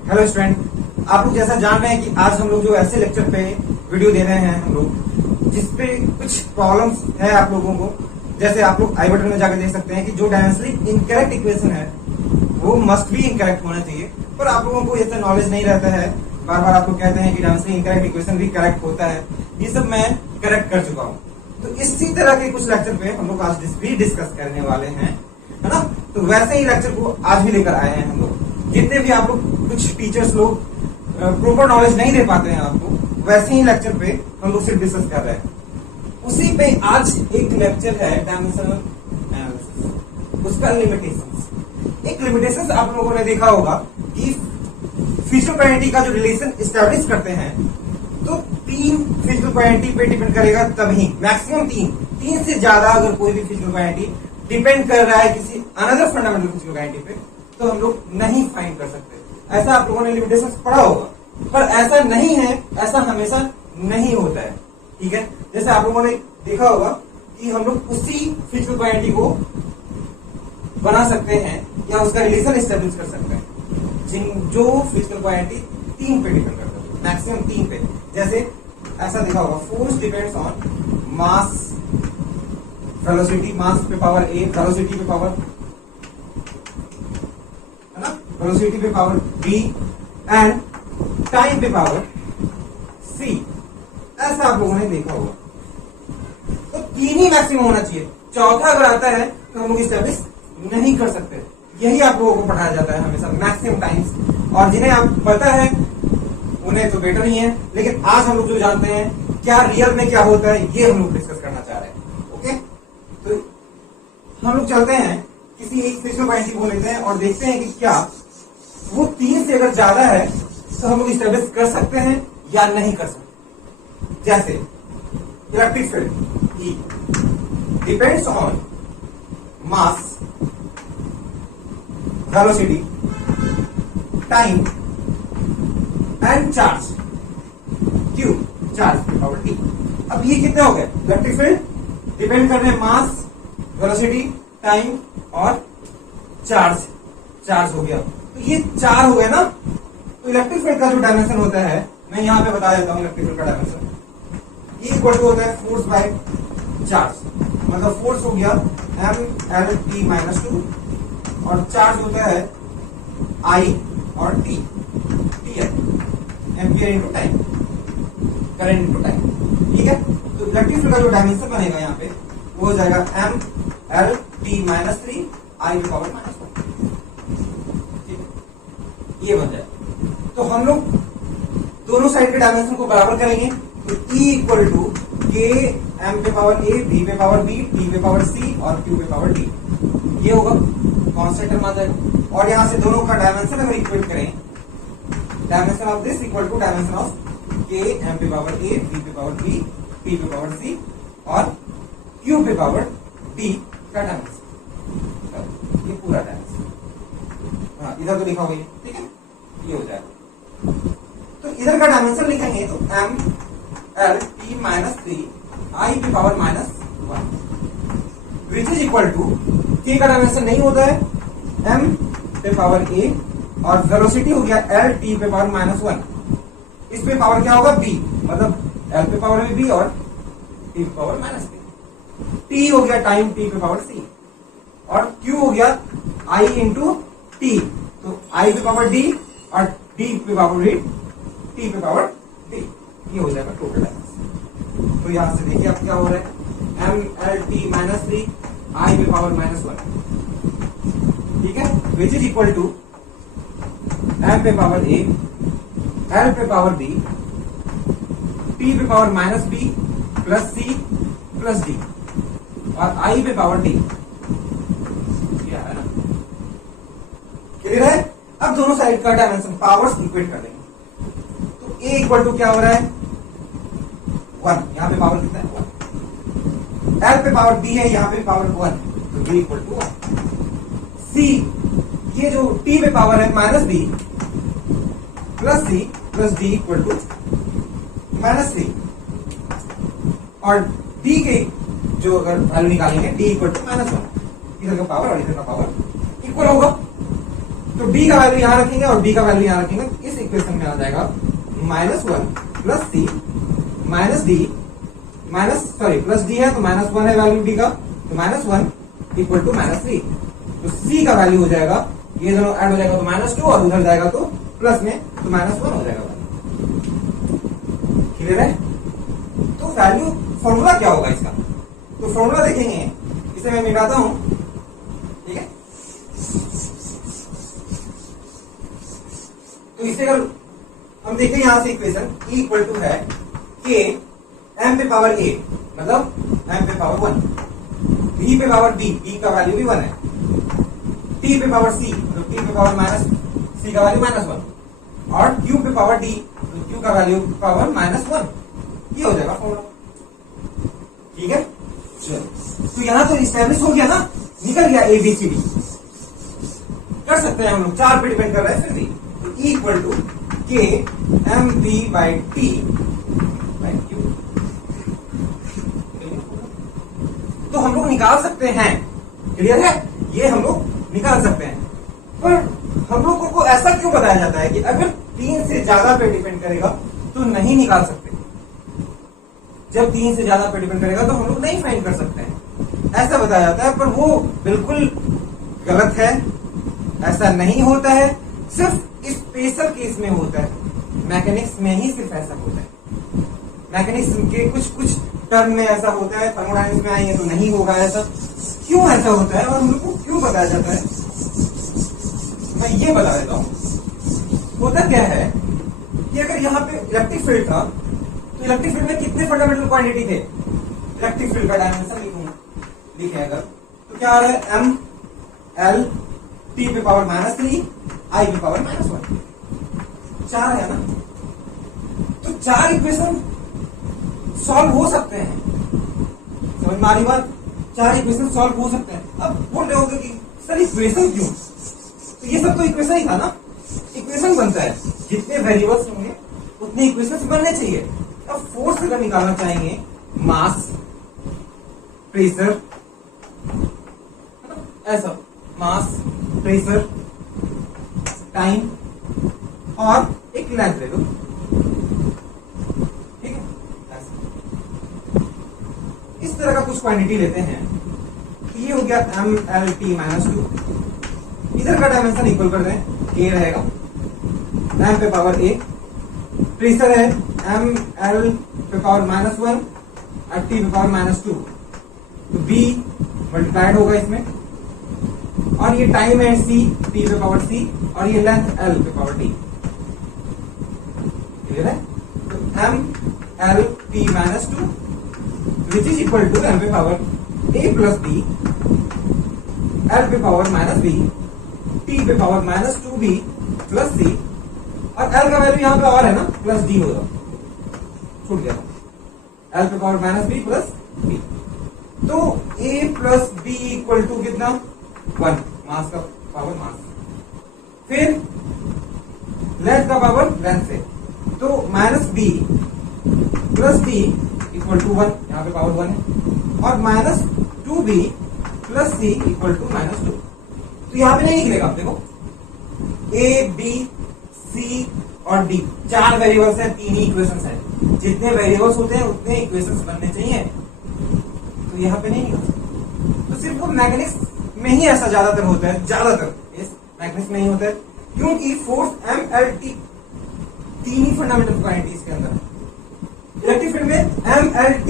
Hello student, आप लोग जैसा जान रहे हैं कि आज हम लोग जो ऐसे लेक्चर पे वीडियो दे रहे हैं हम लोग जिसपे कुछ प्रॉब्लम्स है आप लोगों को। जैसे आप लोग आई बटन में जाकर देख सकते हैं कि जो डायमेंशनली इनकरेक्ट इक्वेशन है वो मस्ट भी इनकरेक्ट होना चाहिए, पर आप लोगों को इतना नॉलेज नहीं रहता है। बार बार आप लोग कहते हैं कि डायमेंशनली इनकरेक्ट इक्वेशन भी करेक्ट होता है, ये सब मैं करेक्ट कर चुका हूँ। तो इसी तरह के कुछ लेक्चर पे हम लोग आज भी डिस्कस करने वाले हैं, है ना। तो वैसे ही लेक्चर को आज भी लेकर आए हैं हम लोग। जितने भी आप लोग कुछ टीचर्स लोग प्रॉपर नॉलेज नहीं दे पाते हैं आपको, वैसे ही लेक्चर पे हम लोग सिर्फ डिस्कस कर रहे हैं। उसी पे आज एक लेक्चर है डायमेंशनल एनालिसिस, उसका लिमिटेशंस। एक लिमिटेशंस आप लोगों ने देखा होगा कि फिजिकल क्वांटिटी का जो रिलेशन एस्टैब्लिश करते हैं तो 3 फिजिकल क्वांटिटी पे डिपेंड करेगा, तभी मैक्सिमम 3 से ज्यादा अगर कोई भी फिजिकल क्वांटिटी डिपेंड कर रहा है किसी अनदर फंडामेंटल फिजिकल क्वांटिटी पे तो हम लोग नहीं फाइंड कर सकते। ऐसा आप लोगों ने लिमिटेशंस पढ़ा होगा, पर ऐसा नहीं है, ऐसा हमेशा नहीं होता है। ठीक है, जैसे आप लोगों ने देखा होगा कि हम लोग उसी फिजिकल क्वांटिटी को बना सकते हैं या उसका रिलेशन एस्टैब्लिश कर सकते हैं जो फिजिकल क्वांटिटी 3 पे डिपेंड करता है, मैक्सिमम 3 पे। जैसे ऐसा देखा होगा, force depends on mass, velocity, mass पे पावर a, वेलोसिटी पे पावर, है ना, वेलोसिटी पे पावर b एंड टाइम पे पावर c। ऐसा आप लोगों ने देखा होगा। तो 3 ही मैक्सिमम होना चाहिए, चौथा अगर आता है तो हम लोग एस्टैब्लिश नहीं कर सकते। यही आप लोगों को पढ़ाया जाता है हमेशा मैक्सिमम टाइम्स, और जिन्हें आप पता है उन्हें तो बेटर ही है। लेकिन आज हम लोग जो जानते हैं क्या रियल में क्या होता है, ये हम लोग डिस्कस करना चाह रहे हैं। ओके, तो हम लोग चलते हैं किसी एक फिजिकल क्वांटिटी को लेते हैं और देखते हैं कि क्या वो 3 से अगर ज्यादा है तो हम लोग एस्टैब्लिश कर सकते हैं या नहीं कर सकते। जैसे electric field E depends on mass, velocity, time and charge Q, charge की पावर T। अब ये कितने हो गए? इलेक्ट्रिक फील्ड डिपेंड कर रहे हैं मास, वेलोसिटी, टाइम और चार्ज हो गया। तो ये 4 हो गए ना। तो इलेक्ट्रिक फील्ड का जो डायमेंशन होता है, मैं यहां पे बता देता हूं इलेक्ट्रिक फील्ड का डायमेंशन। ये इक्वल टू होता है फोर्स बाय चार्ज, मतलब फोर्स हो गया m/L/T-2 और चार्ज होता है I और T है, ampere into time, current into time. ठीक है, तो इलेक्ट्रिक फील्ड का जो डायमेंशन बनेगा यहाँ पे वो हो जाएगा m/L/T-3 I⁻⁻1। ये बन जाए। तो हम लोग दोनों साइड के डायमेंशन को बराबर करेंगे, तो E equal to K M पे पावर A, B पे पावर B, T पे पावर C और Q पे पावर D। ये होगा कॉन्स्टेंट टर्म आ जाएगा। और यहां से दोनों का डायमेंशन अगर इक्वेट करें, dimension of this equal to dimension of K M पे पावर A, B पे पावर B, T पे पावर C और Q पे पावर D का डायमेंशन। ये पूरा डायमेंशन, हाँ इधर तो लिखा होगा ये, ठीक है, ये हो जाएगा। तो इधर का डायमेंशन लिखेंगे तो m/L/T-3 I पे power -1 which is equal to K का डायमेंशन नहीं होता है m पे पावर A और वेलोसिटी हो गया L/T पे पावर -1। इस पे पावर क्या होगा? B, मतलब L पे पावर B और T पे पावर -B। T हो गया टाइम, T पे पावर C और Q हो गया I इंटू T, तो I पे पावर D और D पे पावर T पे पावर D। ये हो जाएगा टोटल डायमेंशन। तो यहां से देखिए अब क्या हो रहा है, m/L/T-3 I पे पावर -1, ठीक है, which is equal to m पे पावर A, L पे पावर B, T पे power -B plus C plus D और I पे पावर D। क्या है ना, क्लियर है। अब दोनों साइड का डायमेंशन पावर्स इक्वेट कर देंगे। तो A इक्वल टू क्या हो रहा है? 1, यहाँ पे पावर कितना है? 1। L पे पावर B है, यहाँ पे पावर 1, तो B इक्वल टू 1। C, ये जो T पे पावर है -B plus C plus D equal to -3 और D के जो अगर वैल्यू निकालेंगे D इक्वल टू -1, इधर का पावर और इधर का पावर इक्वल होगा। तो डी का वैल्यू यहां रखेंगे और डी का वैल्यू यहां रखेंगे, इस इक्वेशन में आ जाएगा -1 प्लस सी माइनस डी प्लस डी है तो -1 है वैल्यू डी का, तो -1 इक्वल टू -3। तो सी का वैल्यू हो जाएगा, ये दोनों ऐड हो जाएगा तो -2 और उधर जाएगा तो प्लस में, तो -1 हो जाएगा। क्लियर है? तो वैल्यू फॉर्मूला क्या होगा इसका, तो फॉर्मूला देखेंगे, इसे मैं मिटाता हूं, ठीक है। तो इसे अगर हम देखें यहां से इक्वेशन E इक्वल टू है K M पे पावर A मतलब M पे पावर 1, B पे पावर B, B का वैल्यू भी 1 है, T पे पावर C मतलब T पे पावर माइनस C का वैल्यू -1 और Q पे पावर D तो Q का वैल्यू पावर -1, ये हो जाएगा फॉर्मूला। ठीक है, चलो तो यहां तो इस्टेब्लिश हो गया ना, निकल गया ABCD। कर सकते हैं हम लोग, 4 पे डिपेंड कर रहा है फिर भी। तो E equal to K M B by T by Q, तो हम लोग निकाल सकते हैं। क्लियर है? ये हम लोग निकाल सकते हैं, पर हम लोगों को ऐसा क्यों बताया जाता है कि अगर 3 से ज्यादा पे डिपेंड करेगा तो नहीं निकाल सकते। जब 3 से ज्यादा पे डिपेंड करेगा तो हम लोग नहीं फाइंड कर सकते हैं, ऐसा बताया जाता है। पर वो बिल्कुल गलत है, ऐसा नहीं होता है, सिर्फ स्पेशल केस में होता है, मैकेनिक्स में ही सिर्फ ऐसा होता है। मैकेनिक्स के कुछ टर्म में ऐसा होता है, थर्मोडायनेमिक्स में आएंगे तो नहीं होगा ऐसा। क्यों ऐसा होता है और हम लोग को क्यों बताया जाता है, मैं ये बता देता हूं। होता क्या है कि अगर यहाँ पे इलेक्ट्रिक फील्ड था तो इलेक्ट्रिक फील्ड में कितने फंडामेंटल क्वांटिटी थे, इलेक्ट्रिक फील्ड का डायमेंशन लिखे अगर तो क्या आ रहा है, एम एल टी पे पावर -3 आई पे पावर -1, 4 है ना। तो 4 इक्वेशन सॉल्व हो सकते हैं, समझ में आ रही बात, 4 इक्वेशन सॉल्व हो सकते हैं। अब बोल रहे होंगे कि सर इक्वेशन क्यों, तो ये सब तो इक्वेशन ही था ना, इक्वेशन बनता है, जितने वेरिएबल्स होंगे उतने इक्वेशंस बनने चाहिए। अब फोर्स अगर निकालना चाहेंगे, मास, प्रेशर, ऐसा मास, प्रेशर, टाइम और एक लेंथ ले लो, ठीक है, इस तरह का कुछ क्वांटिटी लेते हैं। ये हो गया MLT -2, इधर का डायमेंशन इक्वल कर दें, K रहेगा M पे पावर A, प्रेशर है ML पे पावर -1 और T पे पावर -2, तो B मल्टीप्लाइड होगा इसमें, और ये टाइम है C, T पे पावर C, और ये लेंथ L पे पावर T। क्लियर है? तो MLT -2 which is equal to M पे power A plus B, L पे पावर -B, T पे पावर -2B प्लस C, और L का वैल्यू यहां पे और है ना, प्लस D होगा, छूट गया, L पे पावर -B प्लस B। तो A plus B equal to कितना, 1, मास का पावर मास, फिर लेंथ का पावर लेंथ से, तो -B plus D equal to 1, यहाँ पे पावर 1 है, और -2B plus C equal to -2। तो यहाँ पे नहीं निकलेगा, देखो A B C और D 4 वेरिएबल्स हैं, 3 ही इक्वेशंस हैं, जितने वेरिएबल्स होते हैं उतने इक्वेशंस बनने चाहिए, तो यहाँ पे नहीं निकल सकते। तो सिर्फ वो मैकेनिक्स में ही ऐसा ज्यादातर होता है, ज्यादातर इस मैकेनिक्स में ही होता है, क्योंकि फोर्स MLT 3 ही फंडामेंटल क्वांटिटीज के अंदर है। इलेक्ट्रिक फील्ड में MLT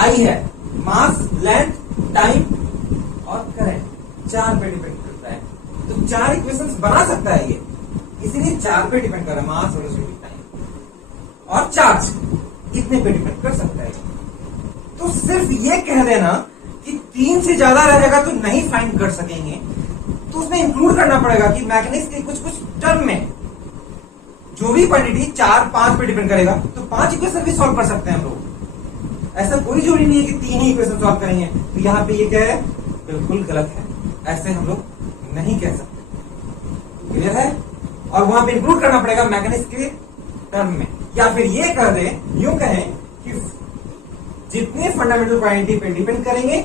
I है, मास, लेंथ, टाइम और करंट, 4 पे डिपेंड करता है। तो 4 इक्वेशंस बना सकता है ये, इसीलिए 4 पे डिपेंड कर रहा है, मास, वेलोसिटी, टाइम और चार्ज, इतने पे डिपेंड कर सकता है। तो सिर्फ ये कह देना कि 3 से ज्यादा रहेगा तो नहीं फाइंड कर सकेंगे, तो उसमें इंक्लूड करना पड़ेगा कि मैकेनिक्स के कुछ टर्म में जो भी क्वांटिटी 4-5 पे डिपेंड करेगा तो 5 इक्वेशन भी सॉल्व कर सकते हैं हम लोग। ऐसा कोई जरूरी नहीं है कि 3 ही इक्वेशन सॉल्व करेंगे। तो यहाँ पे ये क्या है, बिल्कुल गलत है, ऐसे हम लोग नहीं कह सकते। क्लियर है? और वहां पे इंक्लूड करना पड़ेगा मैकेनिक्स के टर्म में, या फिर ये कह दे, यूं कहें कि जितने फंडामेंटल क्वांटिटी पे डिपेंड करेंगे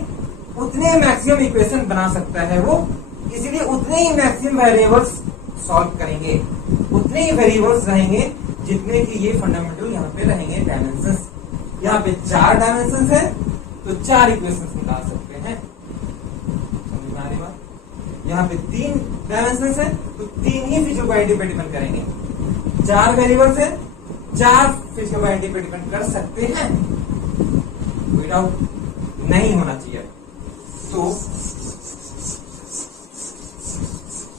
उतने मैक्सिमम इक्वेशन बना सकता है वो, इसीलिए उतने ही मैक्सिमम वेरिएबल्स सॉल्व करेंगे उतने ही वेरिएबल्स रहेंगे जितने कि ये फंडामेंटल यहाँ पे रहेंगे डायमेंशंस। यहाँ पे 4 डायमेंशंस है तो 4 इक्वेशंस निकाल सकते हैं। समझ में आ रही बात? यहाँ पे 3 डायमेंशंस है तो 3 ही फिजिकल क्वांटिटी पे डिपेंड करेंगे। 4 वेरिएबल्स है, 4 फिजिकल क्वांटिटी पे डिपेंड कर सकते हैं। कोई डाउट नहीं होना चाहिए। तो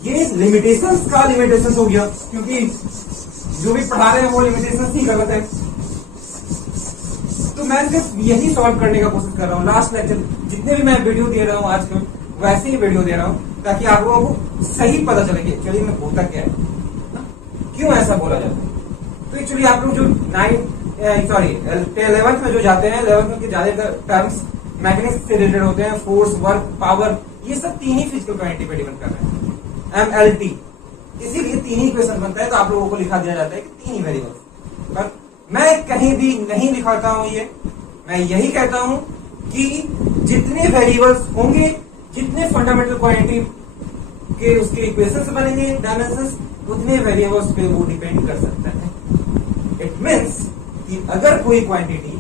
ये लिमिटेशंस का लिमिटेशंस हो गया, क्योंकि जो भी पढ़ा रहे हैं वो लिमिटेशंस ही गलत है। तो मैं सिर्फ यही सॉल्व करने का कोशिश कर रहा हूँ। लास्ट लेक्चर जितने भी मैं वीडियो दे रहा हूँ आजकल वैसे ही वीडियो दे रहा हूँ, ताकि आप लोगों को सही पता चले कि एक्चुअली में होता क्या है, क्यों ऐसा बोला जाता है। तो एक्चुअली आप लोग जो 11th में जो जाते हैं, 11th में ज्यादातर टर्म्स मैकेनिक्स से रिलेटेड होते हैं, फोर्स, वर्क, पावर, ये सब 3 ही फिजिकल क्वांटिटी पे डिपेंड कर रहे हैं, MLT। इसीलिए 3 ही इक्वेशन बनता है, तो आप लोगों को लिखा दिया जाता है कि 3 ही वेरिएबल्स। पर मैं कहीं भी नहीं लिखाता हूं ये, मैं यही कहता हूं कि जितने वेरिएबल्स होंगे, जितने फंडामेंटल क्वांटिटी के उसके इक्वेशंस बनेंगे, डायमेंशंस, उतने वेरिएबल्स पे वो डिपेंड कर सकता है। इट मीन्स कि अगर कोई क्वांटिटी,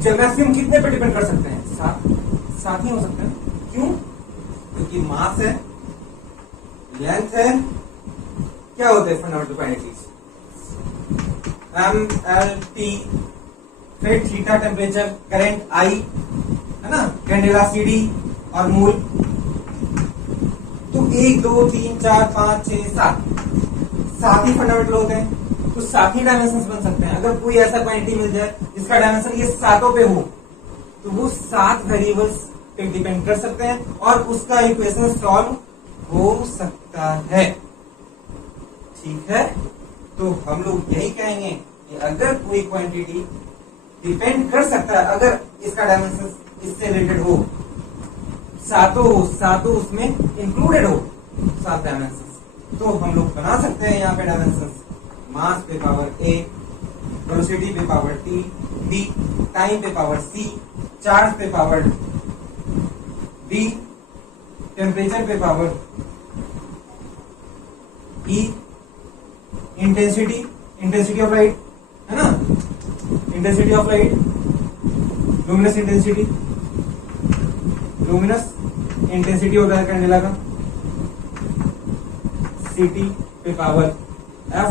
जब मैक्सिमम कितने पे डिपेंड कर सकते हैं? 7 ही हो सकते हैं। क्यों? क्योंकि मास है, लेंथ है, क्या होते हैं फंडामेंटल क्वांटिटीज? MLT, फिर थीटा टेम्परेचर, करंट I, है ना, कैंडेला CD और मूल। तो 1 2 3 4 5 6 7 ही फंडामेंटल होते हैं, तो 7 ही डायमेंशंस बन सकते हैं। अगर कोई ऐसा क्वांटिटी मिल जाए जिसका डायमेंशन ये 7 पे हो, तो वो 7 वेरिएबल्स पे डिपेंड कर सकते हैं और उसका इक्वेशन सॉल्व हो सकता है। ठीक है, तो हम लोग यही कहेंगे कि अगर कोई क्वांटिटी डिपेंड कर सकता है, अगर इसका डायमेंशन इससे रिलेटेड हो, सातों उसमें इंक्लूडेड हो, 7 डायमेंशन, तो हम लोग बना सकते हैं यहाँ पे डायमेंशन। मास पे पावर A, वेलोसिटी पे पावर T, B, टाइम पे पावर C, चार्ज पे पावर B, टेम्परेचर पे power E, intensity of light, है ना, intensity of light, luminous intensity होता है कैंडेला का, CT पे पावर F,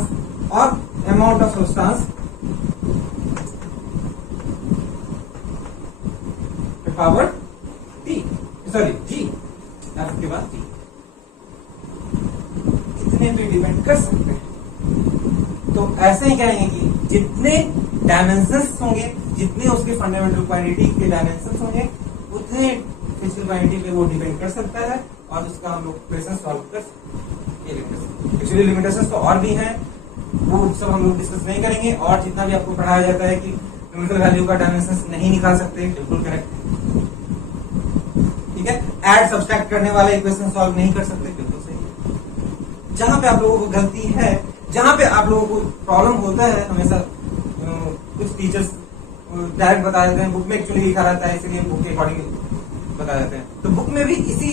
और अमाउंट ऑफ सब्सटेंस पे पावर G, F के बाद T। इतने पे डिपेंड कर सकते हैं। तो ऐसे ही कहेंगे कि जितने डायमेंशंस होंगे, जितने उसके फंडामेंटल क्वांटिटी के डायमेंशंस होंगे, उतने फिजिकल क्वांटिटी पे वो डिपेंड कर सकता है और उसका हम लोग क्वेश्चन सॉल्व कर सकते हैं। एक्चुअली लिमिटेशंस तो और भी हैं, वो सब हम लोग डिस्कस नहीं करेंगे। और जितना भी आपको पढ़ाया जाता है कि न्यूमेरिकल वैल्यू का डायमेंशंस नहीं निकाल सकते, बिल्कुल करेक्ट। ठीक है, ऐड सब्सट्रैक्ट करने वाले इक्वेशन सॉल्व नहीं कर सकते, बिल्कुल सही। जहां पे आप लोगों को गलती है, जहां पे आप लोगों को प्रॉब्लम होता है, हमेशा कुछ टीचर्स डायरेक्ट बता देते हैं, बुक में एक्चुअली लिखा रहता है, इसलिए बुक के अकॉर्डिंग बता देते हैं। तो बुक में भी इसी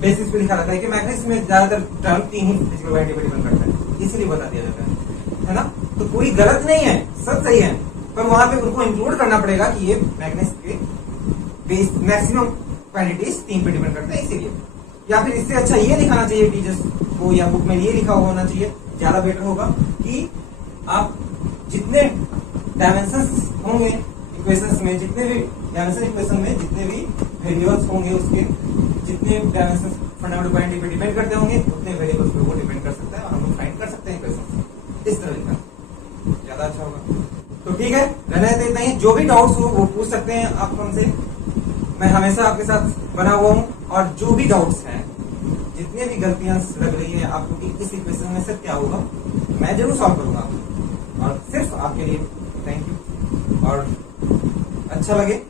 बेसिस पे लिखा रहता है कि मैथमेटिक्स में ज्यादातर टर्म 3 ही फिजिकल क्वांटिटी पे डिपेंड करता है, इसीलिए बता दिया जाता है ना। तो कोई गलत नहीं है, सब सही है, पर वहां पे उनको इंक्लूड करना पड़ेगा कि ये मैथमेटिक्स के मैक्सिमम क्वांटिटीज 3 पे डिपेंड करता है, इसीलिए। या फिर इससे अच्छा ये लिखाना चाहिए टीचर्स को, या बुक में ये लिखा हुआ होना चाहिए, ज्यादा बेटर होगा कि आप जितने डायमेंशंस होंगे इक्वेशंस में, जितने भी डायमेंशन इक्वेशन में जितने भी वेरिएबल्स होंगे, उसके जितने डायमेंशंस फंडामेंटल क्वांटिटी पे डिपेंड करते होंगे, उतने वेरिएबल्स पे वो डिपेंड कर सकता है और हम लोग फाइंड कर सकते हैं इक्वेशन। इस तरह लिखा ज्यादा अच्छा होगा। तो ठीक है, रहने देते हैं। जो भी डाउट्स हो वो पूछ सकते हैं आप हमसे, मैं हमेशा आपके साथ बना हुआ हूँ। और जो भी डाउट्स हैं, जितने भी गलतियां लग रही है आपको कि इस इक्वेशन में से क्या होगा, मैं जरूर सॉल्व करूंगा और सिर्फ आपके लिए। Thank you. और अच्छा लगे